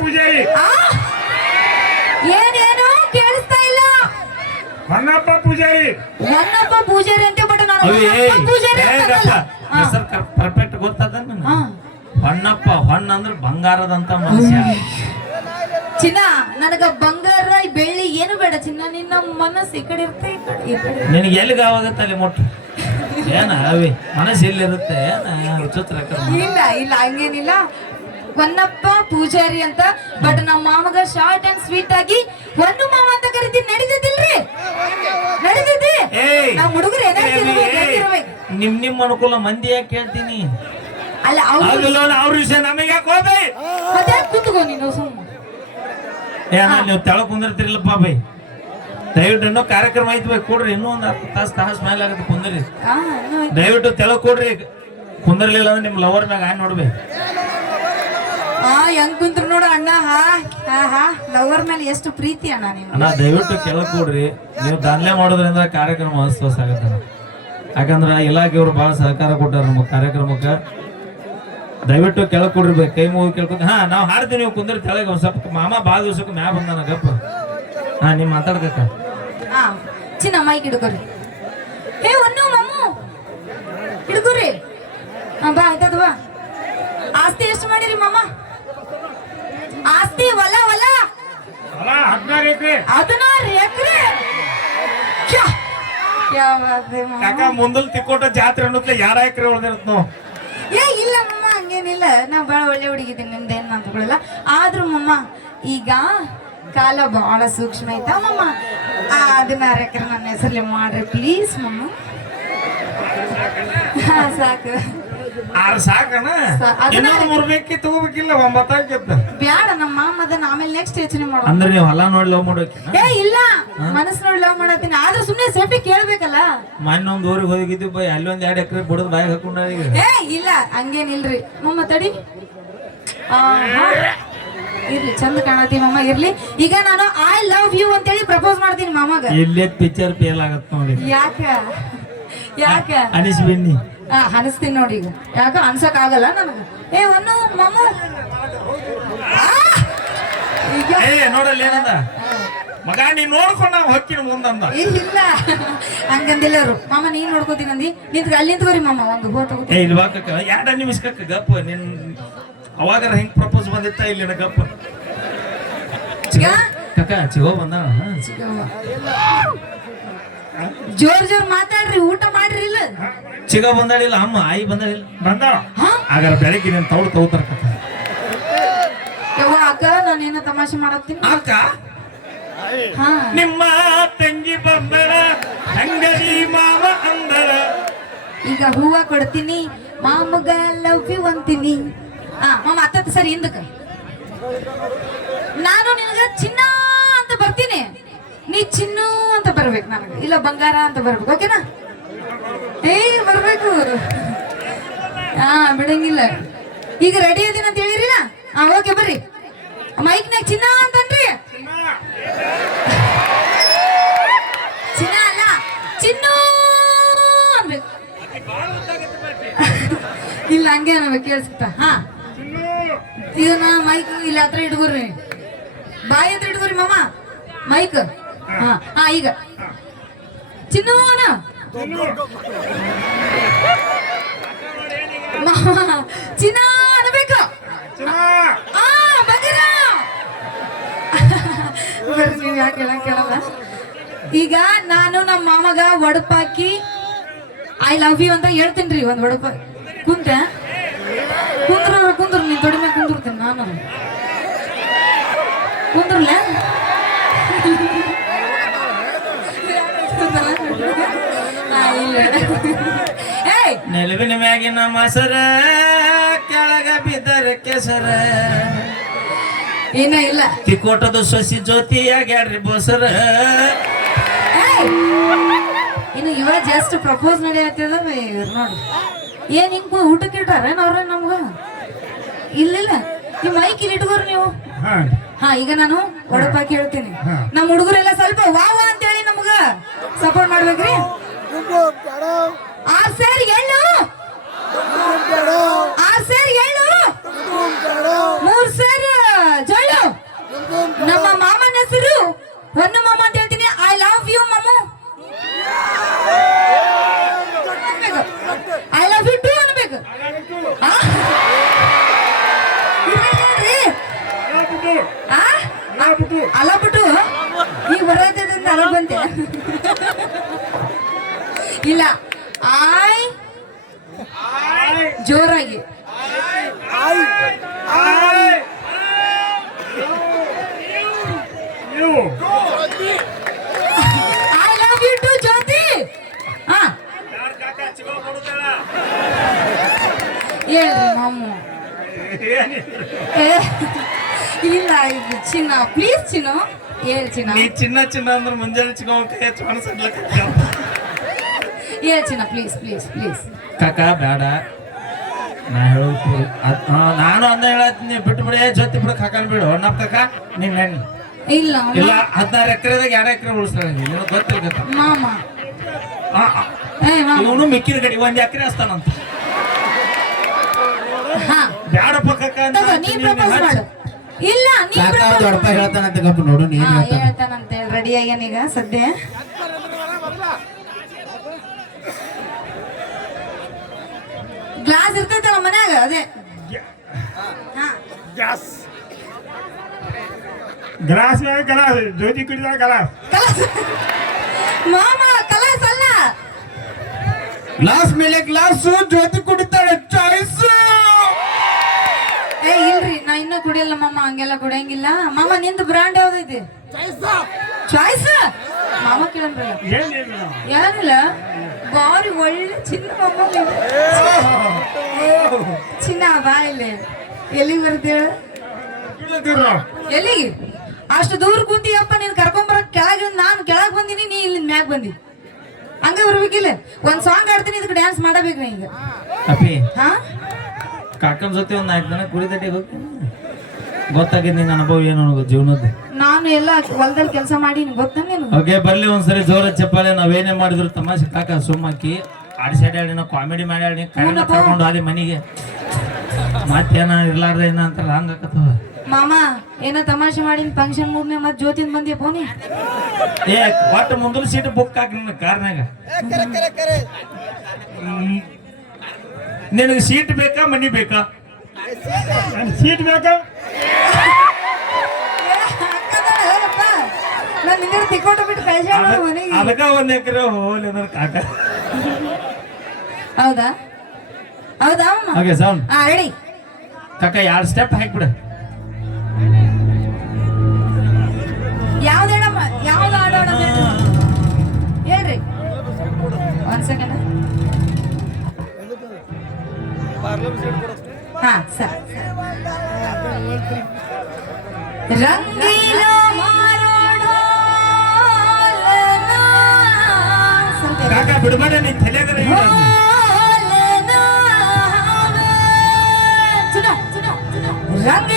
ಪೂಜಾರಿ. ಏನೇನು ಕೇಳಿಸ್ತಾ ಇಲ್ಲ. ಹೊನ್ನಪ್ಪ ಪೂಜಾರಿ. ಹೊನ್ನಪ್ಪ ಪೂಜಾರಿ ಅಂತ ಬಟ್ ನಾನು ಪೂಜಾರಿ ಪರ್ಫೆಕ್ಟ್ ಗೊತ್ತದ. ಹೊನ್ನಪ್ಪ ಹೊನ್ನ ಅಂದ್ರೆ ಬಂಗಾರದಂತ ಮನುಷ್ಯ. ಚಿನ್ನ ನನಗ ಬಂಗಾರ ಬೆಳ್ಳಿ ಏನು ಬೇಡ ಚಿನ್ನ. ನಿನ್ನ ಮನಸ್ಸು ಈ ಕಡೆ ಇರುತ್ತೆ, ಈ ಕಡೆ ನಿನಗೆ ಎಲ್ಲಿಗೆ ಆವಾಗತ್ತೆ ಅಲ್ಲಿ ಮುಟ್ಟು. ಏನ ಅವಿ ಮನಸ್ಸು ಎಲ್ಲಿರುತ್ತೆ? ವಿಚಿತ್ರ. ಇಲ್ಲ ಇಲ್ಲ ಹಂಗೇನಿಲ್ಲ. ಹೊನ್ನಪ್ಪ ಪೂಜಾರಿ ಅಂತ ಬಟ್ ನಮ್ಮ ಮಾಮಗ ಶಾರ್ಟ್ ಅಂಡ್ ಸ್ವೀಟ್ ಆಗಿ ಹೊನ್ನು ಮಾಮ ಅಂತ ಕರಿತೀನಿ. ನಡೀತಿಲ್ರಿ? ನಡೀತೈತಿ. ನಮ್ಮ ಹುಡುಗರು ನಿಮ್ ಅನುಕೂಲ ಮಂದಿ ಯಾಕೆ ಕೇಳ್ತೀನಿ? ಅಲ್ಲ ಅವ್ರ ವಿಷಯ ನಮಗೆ ಯಾಕೆ ಹೋಗ್ಬೇ? ಅದೇ ಕೂತ್ಕೋ ನೀನು ಸುಮ್ಮ. ನೀವು ತೆಳ ಕುಂದಿರ್ತಿರ್ಲಪ್ಪ ಬೈ. ದಯವಿಟ್ಟು ಇನ್ನೂ ಕಾರ್ಯಕ್ರಮ ಐತಿ ಬೈ, ಕೊಡ್ರಿ. ಇನ್ನೂ ಒಂದು 10 ತಾಸು ಮೇಲೆ ಆಗುತ್ತೆ ಕುಂದ್ರಿ. ದಯವಿಟ್ಟು ತೆಳ ಕೊಡ್ರಿ. ಕುಂದರ್ಲಿಲ್ಲ ಅಂದ್ರೆ ನಿಮ್ ಲವರ್ ಮ್ಯಾಗ ನೋಡ್ಬೇಕು. ಹೆಂಗ್ ಕುಂತ್ರು ನೋಡು ಅಣ್ಣ. ಲವರ್ ಮೇಲೆ ಎಷ್ಟು ಪ್ರೀತಿ ಅಣ್ಣ ನೀವು. ಅಣ್ಣ ದಯವಿಟ್ಟು ಕೆಳಕ್ ಕೊಡ್ರಿ. ನೀವು ದಾನ್ಲೆ ಮಾಡೋದ್ರಿಂದ ಕಾರ್ಯಕ್ರಮ ಅಸ್ತವ್ಯಸ್ತ ಆಗತ್ತ. ಯಾಕಂದ್ರ ಇಲಾಖೆಯವ್ರು ಬಹಳ ಸಹಕಾರ ಕೊಟ್ಟಾರ ನಮ್ಮ ಕಾರ್ಯಕ್ರಮಕ್ಕ. ದಯವಿಟ್ಟು ಕೆಳಕ್ ಕೊಡ್ರಿ ಬೈ, ಕೈ ಮುಗಿ ಕೇಳ್ಕೊತ. ನಾವ್ ಹಾಡ್ತೀವಿ, ನೀವು ಕುಂದ್ರಿ ತೆಳಗ. ಒಂದ್ ಸ್ವಲ್ಪ ಮಾಮ ಬಾಳ ದಿವ್ಸಕ್ಕೆ ಮ್ಯಾ ಬಂದಾನ ಗಪ್ಪ. ನಿಮ್ ಮಾತಾಡ್ಬೇಕ. ಚಿನ್ನ ಮೈಕ್ ಹಿಡ್ಕೊರಿ. ಹೇ ಒನ್ನು ಮಮ್ಮು ಹಿಡ್ಕೊರಿ. ಬಾ ಆಯ್ತದ ಬಾ. ಆಸ್ತಿ ಎಷ್ಟು ಮಾಡಿರಿ ಮಾಮ? ಆಸ್ತಿ ಹೊಲ 16 ಎಕರೆ. 16 ಎಕರೆ. ಮುಂದಲ್ ತಿಕ್ಕೋಟ ಜಾತ್ರೆ ಅನ್ನೋತ್ಲೆ 2 ಎಕರೆ ಉಳ್ದಿರತ್ ನಾವು. ಇಲ್ಲ ಮಮ್ಮ ಹಂಗೇನಿಲ್ಲ. ನಾ ಬಹಳ ಒಳ್ಳೆ ಹುಡುಗಿದ್ದೀನಿ, ನಿಮ್ದೇನ್ ಅಂದ್ಕೊಳ್ಳಲ್ಲ. ಆದ್ರೂ ಮಮ್ಮ ಈಗ ಕಾಲ ಬಹಳ ಸೂಕ್ಷ್ಮ ಐತಾ ಮಮ್ಮ. 16 ಎಕರೆ ನನ್ನ ಹೆಸರಲ್ಲಿ ಮಾಡ್ರಿ ಪ್ಲೀಸ್ ಮಮ್ಮ. ಸಾಕು. 6 ಸಾಕಣ. ಇನ್ನೊಂದು 3 ಬೇಕಿ ತಗೋಬೇಕಿಲ್ಲ. 9 ಆಗಿತ್ತ. ಬ್ಯಾಡ ನಮ್ಮ ಮಾಮ ಅದನ್ನ ಆಮೇಲೆ ನೆಕ್ಸ್ಟ್ ಯೋಚನೆ ಮಾಡೋ. ಅಂದ್ರೆ ನೀವು ಹೊಲ ನೋಡಿ ಲವ್ ಮಾಡೋಕೆ? ಇಲ್ಲ ಮನಸ್ಸು ನೋಡಿ ಲವ್ ಮಾಡತ್ತೀನಿ. ಆದ್ರೂ ಸುಮ್ನೆ ಸೇಫ್ಟಿ ಕೇಳ್ಬೇಕಲ್ಲ. ಮೊನ್ನೆ ಒಂದ್ ಊರಿಗೆ ಹೋಗಿದ್ವಿ ಬೈ, ಅಲ್ಲಿ 2 ಎಕರೆ ಬಿಡದ್ ಬಾಯಿಗೆ ಹಾಕೊಂಡ. ಇಲ್ಲ ಹಂಗೇನಿಲ್ರಿ ಮಮ್ಮ. ತಡಿ. ಇರ್ಲಿ ಚಂದ ಕಾಣತಿ ಮಮ್ಮ. ಇರ್ಲಿ. ಈಗ ನಾನು ಐ ಲವ್ ಯು ಅಂತೇಳಿ ಪ್ರಪೋಸ್ ಮಾಡ್ತೀನಿ ಮಾಮಗ. ಇಲ್ಲೇ ಪಿಕ್ಚರ್ ಫೇಲ್ ಆಗತ್ ನೋಡಿ. ಯಾಕ ಅನಿಸ್ ಬಿನ್ನಿ ಅನಿಸ್ತೀನಿ ನೋಡಿ. ಈಗ ಯಾಕ ಅನ್ಸಕ್ ಆಗಲ್ಲ ನನಗ. ಒಂದು ಮಾಮು ನೋಡಲ್ಲ ಏನಂದ ಮಗ, ನೀನ್ ನೋಡ್ಕೊಂಡ್ ನಾವ್ ಹೊಕ್ಕಿನ ಮುಂದಂದ. ಇಲ್ಲ ಹಂಗಂದಿಲ್ಲರು ಮಾಮ. ನೀನ್ ನೋಡ್ಕೋತೀನಿ ಅಂದಿ. ನಿಂತ ಅಲ್ಲಿ ನಿಂತ್ಕೋರಿ ಮಾಮ. ಒಂದು ಹೋ ತಗೋ. ಇಲ್ಲಿ ಬಾಕಕ್ಕ 2 ನಿಮಿಷ ಕಕ್ಕ ಗಪ್ಪ. ನಿನ್ ಅವಾಗಾರ ಹೆಂಗ್ ಪ್ರಪೋಸ್ ಬಂದಿತ್ತ ಇಲ್ಲಿನ ಗಪ್ಪ. ಕಕ್ಕ ಚಿಗೋ ಬಂದ. ಜೋರ್ ಮಾತಾಡ್ರಿ. ಊಟ ಮಾಡ್ರಿ. ಇಲ್ಲ ಚಿಗ ಬಂದಾಳಿಲ್ಲ, ಅಮ್ಮ ಆಯಿ ಬಂದಾಳಿಲ್ಲ. ಆಗಾರ ಬೆಳಗ್ಗೆ ನೀನ್ ತೌಡ್ ತಗೋತಾರ ಕಕ್ಕ. ಅಕ್ಕ ನಾನೇನೋ ತಮಾಷೆ ಮಾಡತ್ತೀನಿ ಅಕ್ಕ. ನಿಮ್ಮ ತಂಗಿ ಬಂದಳ ಅಂಗಡಿ ಮಾವ ಅಂದಳ. ಈಗ ಹೂವ ಕೊಡ್ತೀನಿ ಮಾಮಗ ಲವ್ ಯು ಅಂತೀನಿ. ಮಾಮ ಅತ್ತ ಸರಿ ಹಿಂದಕ್ಕೆ. ನಾನು ನಿನಗ ಚಿನ್ನ ಅಂತ ಬರ್ತೀನಿ, ನೀ ಚಿನ್ನು ಅಂತ ಬರ್ಬೇಕು ನನಗೆ. ಇಲ್ಲ ಬಂಗಾರ ಅಂತ ಬರ್ಬೇಕು. ಓಕೆನಾ? ಬರ್ಬೇಕು. ಬಿಡಂಗಿಲ್ಲ. ಈಗ ರೆಡಿ ಅದೀನಿ ಅಂತ ಹೇಳಿರಿಲ್ಲ? ಓಕೆ ಬರ್ರಿ. ಮೈಕ್ನಾಗ ಚಿನ್ನ ಅಂತನ್ರಿ. ಚಿನ್ನ ಅಲ್ಲ ಚಿನ್ನು ಅನ್ಬೇಕು. ಇಲ್ಲ ಹಂಗೆ ನಮಗೆ ಕೇಳಿಸುತ್ತಾ. ಇದನ್ನ ಮೈಕ್ ಇಲ್ಲ ಹತ್ರ ಇಟ್ಕೋರಿ. ಬಾಯಿ ಹತ್ರ ಇಟ್ಕೋರಿ ಮಾಮ ಮೈಕ್. ಈಗ ಚಿನ್ನೋನ ಚಿನ್ನ ಅನ್ಬೇಕು. ನೀವ್ ಯಾಕೆ ಕೇಳಲ್ಲ. ಈಗ ನಾನು ನಮ್ಮ ಮಾಮಗ ಒಡಪಾಕಿ ಐ ಲವ್ ಯು ಅಂತ ಹೇಳ್ತೀನಿ. ಒಂದ್ ಒಡಪ ಕುಂತ ಕುಂದ್ರು ನೀನ್ ತೊಡಿ ಮೇಲೆ ಕುಂದಿರ್ತೀನಿ. ನಾನು ಕುಂದ್ರಲ್ಲ. ನೆಲವಿನ ಮ್ಯಾಗಿನ ಮಸರ ಕೆಳಗ ಬಿದ್ದರ ಕೆಸರ. ಇಲ್ಲ ತಿಕೋಟದ ಸಸಿ ಜೊತೆಯಾಗ್ಯಾಡ್ರಿ ಬೋಸರ. ಇನ್ನು ಇವಾಗ ಜಸ್ಟ್ ಪ್ರಪೋಸ್ ನಡೆಯತ್ತದ ನೋಡಿ. ಏನ್ ಹಿಂಗ್ ಊಟಕ್ಕೆ ಇಟ್ಟಾರ ಅವ್ರ ನಮ್ಗ? ಇಲ್ಲ ಈ ಮೈಕ್ ಇಲ್ಲಿ ಇಟ್ಕೋರಿ ನೀವು. ಈಗ ನಾನು ಒಡಪಾಕಿ ಹೇಳ್ತೀನಿ. ನಮ್ ಹುಡುಗರೆಲ್ಲ ಸ್ವಲ್ಪ ವಾ ಅಂತ ಹೇಳಿ ನಮ್ಗ ಸಪೋರ್ಟ್ ಮಾಡ್ಬೇಕ್ರಿ. 6 ಸೇರಿ ಎಳ್ಳು, 6 ಸೇರಿ ಎಳ್ಳು, 3 ಸೇರಿ ಜೊಳ್ಳು. ಇಲ್ಲ ಆಯ್ ಜೋರಾಗಿ ಐ ಲವ್ ಯು ಟು ಜ್ಯೋತಿ. ಹಾ ಹೇಳ್ರಿ ಮಾಮು. ಇಲ್ಲ ಇದು ಚಿನ್ನ ಪ್ಲೀಸ್ ಚಿನ್ನ ಹೇಳ್ ಚಿನ್ನ. ನೀ ಚಿನ್ನ ಚಿನ್ನ ಅಂದ್ರೆ ಮುಂಜಾನೆ ಚಿಕ್ಕ ಕಾಣಿಸ್ಲಕ್ಕ ಹೇಳ್ ಚಿನ್ನ ಪ್ಲೀಸ್ ಪ್ಲೀಸ್ ಪ್ಲೀಸ್. ಕಾಕ ಬೇಡ, ನಾ ಹೇಳೋದು ನಾನು ಅಂದ ಹೇಳತ್ತೀನಿ, ಬಿಟ್ಟು ಬಿಡಿ ಜೊತೆ ಬಿಡು ಕಾಕನ್ ಬಿಡು ನಮ್ ಕಾಕ ನೀನ್ ನನ್ನಿ ಇಲ್ಲ ಇಲ್ಲ 16 ಎಕರೆದಾಗ 2 ಎಕರೆ ಉಳಿಸ್ತಾಳೆ ಗೊತ್ತಿಲ್ಲ ಮಾಮ. ಇವನು ಮಿಕ್ಕಿನ ಗಡಿ 1 ಎಕರೆ ಹಸ್ತಾನಂತ. ಹಾ ಬ್ಯಾಡಪ್ಪ ಕಾಕ ನೀ ಪ್ರಪೋಸ್ ಮಾಡು. ಇಲ್ಲ ನೀ ದೊಡ್ಡಪ್ಪ ಹೇಳ್ತಾನಂತ ಗಪ್ಪ ನೋಡು ನೀನ್ ಹೇಳ್ತಾನಂತ ರೆಡಿ ಆಗ್ಯಾನೀಗ ಸದ್ಯ. ಗ್ಲಾಸ್ ಇರ್ತೈತಲ್ಲ ಮನ್ಯಾಗ ಅದೇ. ಗ್ಲಾಸ್ ಗ್ಲಾಸ್ ಜ್ಯೋತಿ ಕುಡಿದ ಗ್ಲಾಸ್. ಮಾಮ ಕಲಾಸ್ ಅಲ್ಲ. ಗ್ಲಾಸ್ ಮೇಲೆ ಗ್ಲಾಸ್ ಜ್ಯೋತಿ ಕುಡಿತಾಳೆ ಚಾಯ್ಸ್. ಏ ಇಲ್ರಿ ನಾ ಇನ್ನೂ ಕುಡಿಯಲ್ಲ ಮಾಮ, ಹಂಗೆಲ್ಲ ಕುಡಿಯಂಗಿಲ್ಲ ಮಾಮ. ನಿಂದು ಬ್ರಾಂಡ್ ಯಾವ್ದೈತಿ? ಚಾಯ್ಸ್. ಮಾಮ ಕೇಳಂಬ್ರಲ್ಲ ಏನಿಲ್ಲ, ಬಾರಿ ಒಳ್ಳೆ ಚಿನ್ನ ಮಾಮ. ಚಿನ್ನ ಬಾ ಇಲ್ಲಿ. ಎಲ್ಲಿಗೆ ಬರ್ತೇಳ? ಎಲ್ಲಿಗೆ ಅಷ್ಟು ದೂರ ಕುಂತಿಯಪ್ಪ? ನೀನ್ ಕರ್ಕೊಂಬರಕ್ ಕೆಳಗಿಂದ ನಾನು ಕೆಳಗ್ ಬಂದಿನಿ, ನೀ ಇಲ್ಲಿ ಮ್ಯಾಗ ಬಂದಿ. ಹಂಗ ಬರ್ಬೇಕಿಲ್ಲ. ಒಂದ್ ಸಾಂಗ್ ಆಡ್ತೀನಿ, ಇದಕ್ಕೆ ಡ್ಯಾನ್ಸ್ ಮಾಡಬೇಕು ನಾ ಈಗ. ಅಪ್ಪಿ ಹಾ ಕಾಕನ ಜೊತೆ ಒಂದ್ 4 ದಿನ ಕುಡಿದಟ್ಟಿ ಹೋಗ್ತೀನಿ. ಗೊತ್ತಾಗಿದ್ ನಿನ್ನ ಅನುಭವ ಏನು ಜೀವನದ್ದು. ನಾನು ಎಲ್ಲ ಹೊಲದಲ್ಲಿ ಕೆಲಸ ಮಾಡಿ ಗೊತ್ತ ನೀನು. ಓಕೆ ಬರ್ಲಿ ಒಂದ್ಸರಿ ಜೋರ ಚಪ್ಪಾಳೆ. ನಾವೇನೇ ಮಾಡಿದ್ರು ತಮಾಷೆ ಕಾಕ ಸುಮ್ಮಕ್ಕಿ ಆಡಿಸಾಡಿ ನಾವು ಕಾಮಿಡಿ ಮಾಡಿ ಕರ್ಕೊಂಡು ಆದಿ ಮನಿಗೆ ಮತ್ತೇನ ಇರ್ಲಾರ್ದ ಏನ ಅಂತಾರ ಹಂಗ ಆಕತ್ತವ. ಮಾಮ ಏನೋ ತಮಾಷೆ ಮಾಡಿ ಫಂಕ್ಷನ್ ಮುಗ್ನೆ ಮತ್ ಜ್ಯೋತಿನ್ ಬಂದಿ ಫೋನಿ. ಏ ಒಟ್ಟು ಮುಂದ್ರ ಸೀಟ್ ಬುಕ್ ಹಾಕಿ ನಿನ್ನ ಕಾರ್ನಾಗ. ನಿನಗೆ ಸೀಟ್ ಬೇಕಾ ಮನಿ ಬೇಕಾ? ಸೀಟ್ ಬೇಕಾ? ನಾನು ನಿನ್ನ ತಿಕ್ಕೋಟ ಬಿಟ್ಟು ಕಳ್ಸ ಮನೆಗೆ. ಅದಕ್ಕ 1 ಎಕರೆ ಹೋಗ್ಲಿ ಅಂದ್ರೆ ಕಾಕ. ಹೌದಾ ಹೌದಾ ಅಮ್ಮ. ಹಾಗೆ ಸೌಂಡ್ ರೆಡಿ ಕಾಕ 2 ಸ್ಟೆಪ್ ಹಾಕ್ಬಿಡ. ಯಾವ್ದು ಹೇಳಮ್ಮ, ಯಾವ್ದು ಆಡೋಣ ಹೇಳ್ರಿ. 1 ಸೆಕೆಂಡ್. ಹಾ ಸರಿ. ರಂಗೀಲೋ ಕಾಕ ಬಿಡಬೇಡ, ನೀ ತಲೆಗರ ರಂಗ